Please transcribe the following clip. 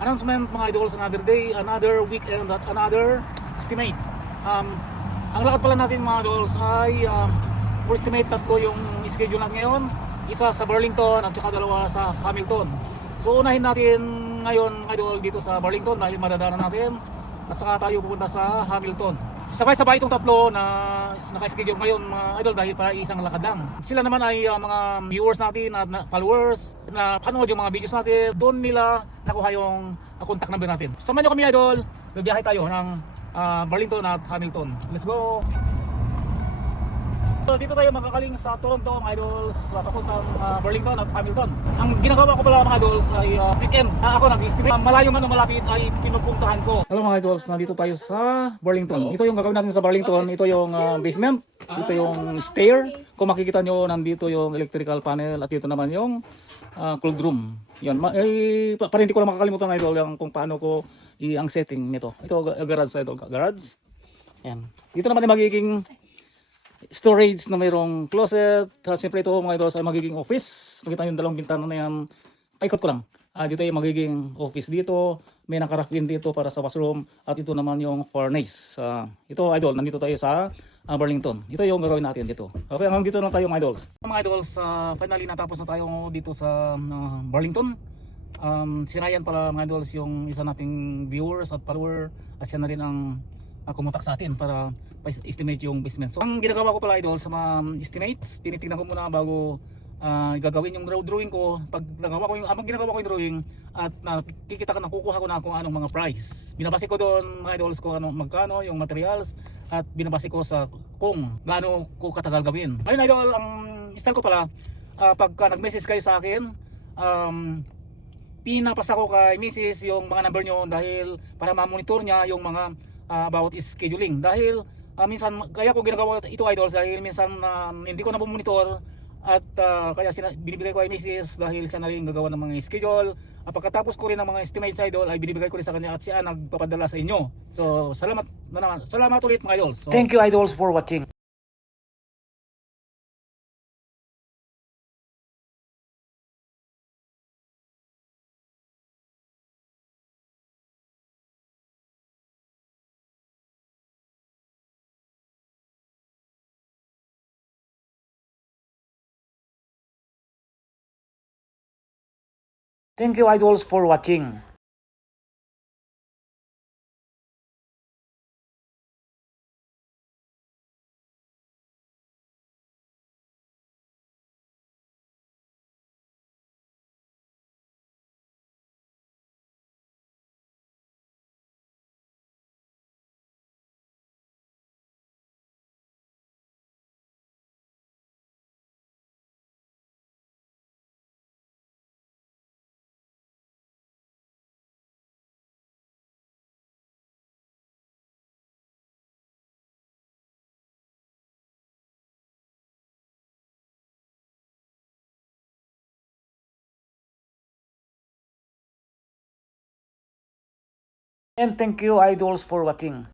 announcement mga idols, another day, another weekend at another estimate. Ang lakad pala natin mga idols ay for estimate tatlo yung schedule natin ngayon, isa sa Burlington at saka dalawa sa Hamilton. So unahin natin ngayon mga idol dito sa Burlington dahil madadaanan natin at saka tayo pupunta sa Hamilton. Sabay-sabay itong tatlo na naka-schedule ngayon mga idol dahil para isang lakad lang. Sila naman ay mga viewers natin at followers na panood yung mga videos natin. Doon nila nakuha yung contact number natin. Samahan nyo kami idol, bibiyahe tayo ng Burlington at Hamilton. Let's go! So, dito tayo makakaling sa Toronto mga idols, papuntang Burlington at Hamilton. Ang ginagawa ko pala mga idols ay weekend. Ako nag-estimate. Malayong malapit ay pinupuntahan ko. Hello mga idols, nandito tayo sa Burlington. Ito yung gagawin natin sa Burlington. Ito yung basement. Ito yung stair. Kung makikita nyo, nandito yung electrical panel at ito naman yung cold room. Yun. Para hindi ko lang makakalimutan mga idol yung kung paano ko ang setting nito. Ito garage sa ito. Garage. Yan. Dito naman ay magiging storage na mayroong closet. Siyempre ito mga idol ay magiging office. Makita yung dalawang bintana na yan. Paikot ko lang. Dito ay magiging office dito. May naka-rack-in dito para sa washroom. At ito naman yung furnace. Ito idol, nandito tayo sa Burlington. Ito yung gagawin natin dito. Okay, hanggang dito lang tayo mga idols. Mga idols, finally natapos na tayo dito sa Burlington. Si Ryan pala mga idols yung isa nating viewers at follower. At siya na rin ang kumontak sa atin para estimate yung basement. So ang ginagawa ko pala idol sa mga estimates, tinitingnan ko muna bago gagawin yung drawing ko. Pag nagawa ko yung ginagawa ko yung drawing at nakikita ko, nakukuha ko na kung anong mga price. Binabase ko doon mga idols ko magkano yung materials at binabase ko sa kung gaano ko katagal gawin. Ngayon idol, ang style ko pala pagka nag-message kayo sa akin, pinapasa ko kay Mrs. yung mga number nyo dahil para ma-monitor niya yung mga about scheduling. Dahil minsan kaya ko ginagawa ito idols dahil minsan hindi ko na monitor at kaya binibigay ko kay Mrs. dahil siya na rin gagawa ng mga schedule. Pagkatapos ko rin ng mga estimates idol ay binibigay ko rin sa kanya at siya nagpapadala sa inyo. So salamat na naman. Salamat ulit mga idols. So, thank you idols for watching. Thank you idols for watching. And thank you idols for watching.